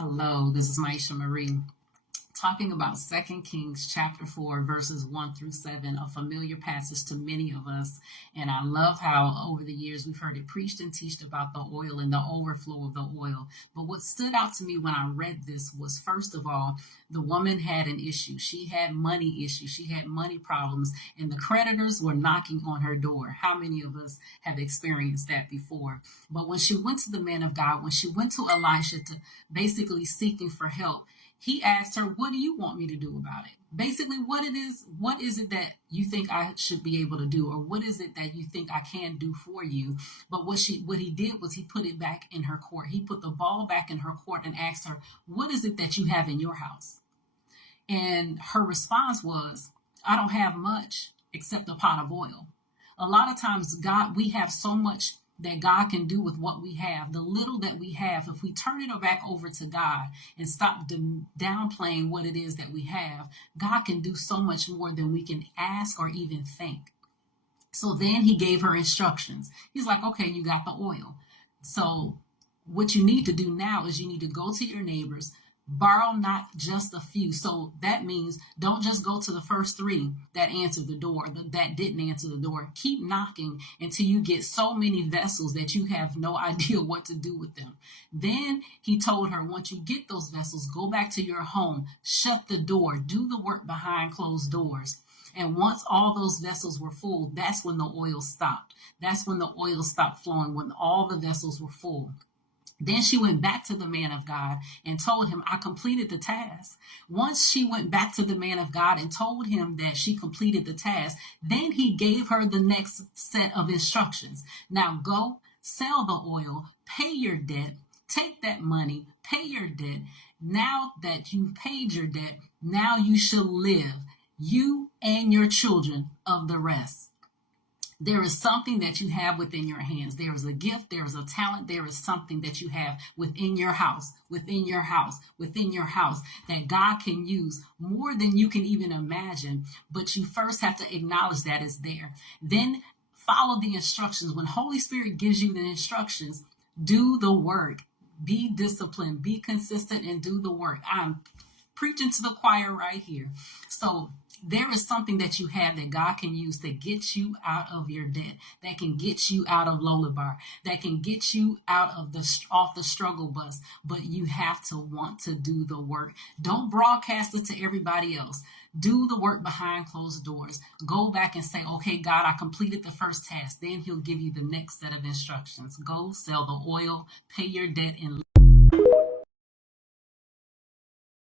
Hello, this is Maisha Marie talking about 2 Kings chapter 4 verses 1 through 7, a familiar passage to many of us. And I love how over the years we've heard it preached and taught about the oil and the overflow of the oil. But what stood out to me when I read this was, first of all, the woman had an issue. She had money issues. She had money problems, and the creditors were knocking on her door. How many of us have experienced that before? But when she went to the man of God, when she went to Elisha to basically seeking for help, he asked her, "What do you want me to do about it?" Basically, what is it that you think I should be able to do, or what is it that you think I can do for you? But what he did was he put it back in her court. He put the ball back in her court and asked her, "What is it that you have in your house?" And her response was, "I don't have much except a pot of oil." A lot of times, we have so much that God can do with what we have. The little that we have, if we turn it back over to God and stop downplaying what it is that we have, God can do so much more than we can ask or even think. So then he gave her instructions. He's like, "Okay, you got the oil. So what you need to do now is you need to go to your neighbors, borrow not just a few." So that means don't just go to the first three that answered the door, that didn't answer the door. Keep knocking until you get so many vessels that you have no idea what to do with them. Then he told her, once you get those vessels, go back to your home, shut the door, do the work behind closed doors. And once all those vessels were full, that's when the oil stopped. That's when the oil stopped flowing, when all the vessels were full. Then she went back to the man of God and told him, "I completed the task." Once she went back to the man of God and told him that she completed the task, then he gave her the next set of instructions. Now go, sell the oil, pay your debt, take that money, pay your debt. Now that you've paid your debt, now you shall live, you and your children, of the rest. There is something that you have within your hands. There is a gift, there is a talent, there is something that you have within your house, within your house, within your house that God can use more than you can even imagine. But you first have to acknowledge that it's there. Then follow the instructions. When Holy Spirit gives you the instructions, do the work. Be disciplined, be consistent, and do the work. I'm preaching to the choir right here. So there is something that you have that God can use to get you out of your debt, that can get you out of Lodabar, that can get you out of off the struggle bus. But you have to want to do the work. Don't broadcast it to everybody else. Do the work behind closed doors. Go back and say, "Okay, God, I completed the first task." Then he'll give you the next set of instructions. Go, sell the oil, pay your debt, and